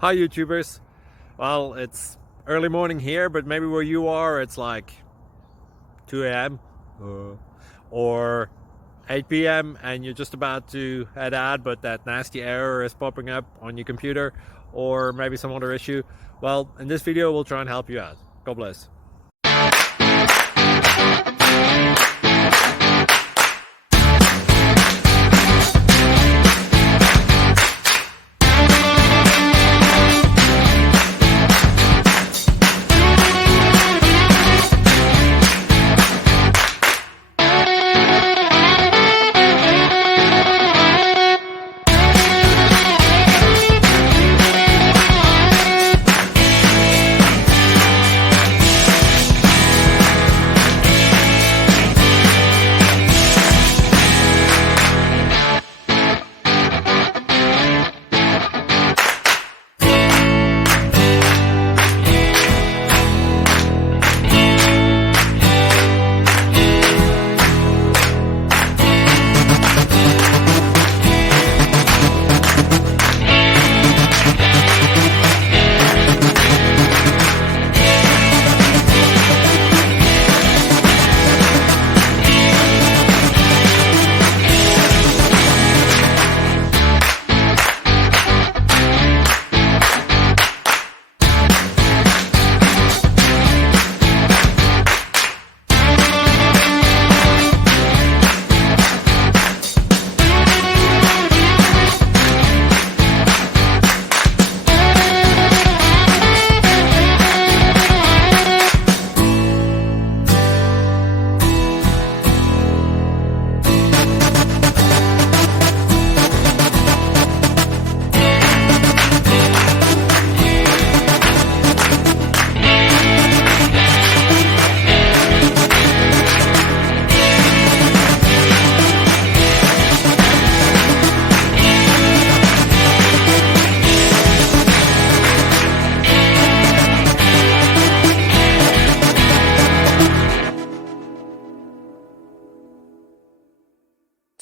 Hi YouTubers. Well, it's early morning here, but maybe where you are it's like 2 a.m. Or 8 p.m. and you're just about to head out, but that nasty error is popping up on your computer, or maybe some other issue. Well, in this video we'll try and help you out. God bless.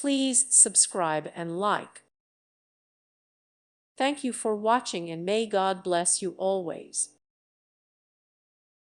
Please subscribe and like. Thank you for watching and may God bless you always.